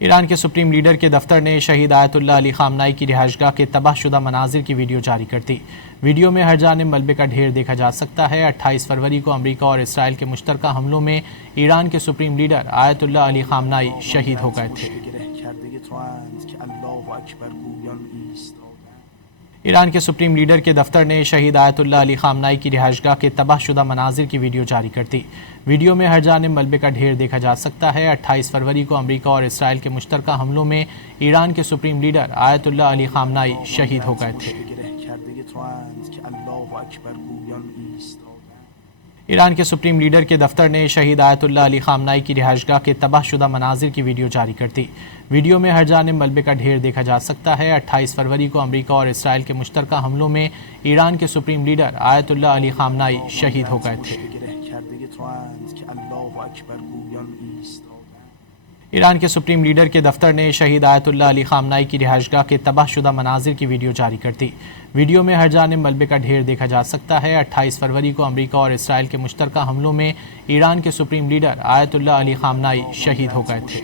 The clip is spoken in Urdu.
ایران کے سپریم لیڈر کے دفتر نے شہید آیت اللہ علی خامنائی کی رہائشگاہ کے تباہ شدہ مناظر کی ویڈیو جاری کر دی۔ ویڈیو میں ہر جانب ملبے کا ڈھیر دیکھا جا سکتا ہے۔ 28 فروری کو امریکہ اور اسرائیل کے مشترکہ حملوں میں ایران کے سپریم لیڈر آیت اللہ علی خامنائی شہید ہو گئے تھے۔ ایران کے سپریم لیڈر کے دفتر نے شہید آیت اللہ علی خامنائی کی رہائشگاہ کے تباہ شدہ مناظر کی ویڈیو جاری کر دی۔ ویڈیو میں ہر جانب ملبے کا ڈھیر دیکھا جا سکتا ہے۔ 28 فروری کو امریکہ اور اسرائیل کے مشترکہ حملوں میں ایران کے سپریم لیڈر آیت اللہ علی خامنائی شہید ہو گئے تھے۔ ایران کے سپریم لیڈر کے دفتر نے شہید آیت اللہ علی خامنائی کی رہائشگاہ کے تباہ شدہ مناظر کی ویڈیو جاری کر دی۔ ویڈیو میں ہر جانب ملبے کا ڈھیر دیکھا جا سکتا ہے۔ 28 فروری کو امریکہ اور اسرائیل کے مشترکہ حملوں میں ایران کے سپریم لیڈر آیت اللہ علی خامنائی شہید ہو گئے تھے۔ ایران کے سپریم لیڈر کے دفتر نے شہید آیت اللہ علی خامنائی کی رہائشگاہ کے تباہ شدہ مناظر کی ویڈیو جاری کر دی۔ ویڈیو میں ہر جانب ملبے کا ڈھیر دیکھا جا سکتا ہے۔ 28 فروری کو امریکہ اور اسرائیل کے مشترکہ حملوں میں ایران کے سپریم لیڈر آیت اللہ علی خامنائی شہید ہو گئے تھے۔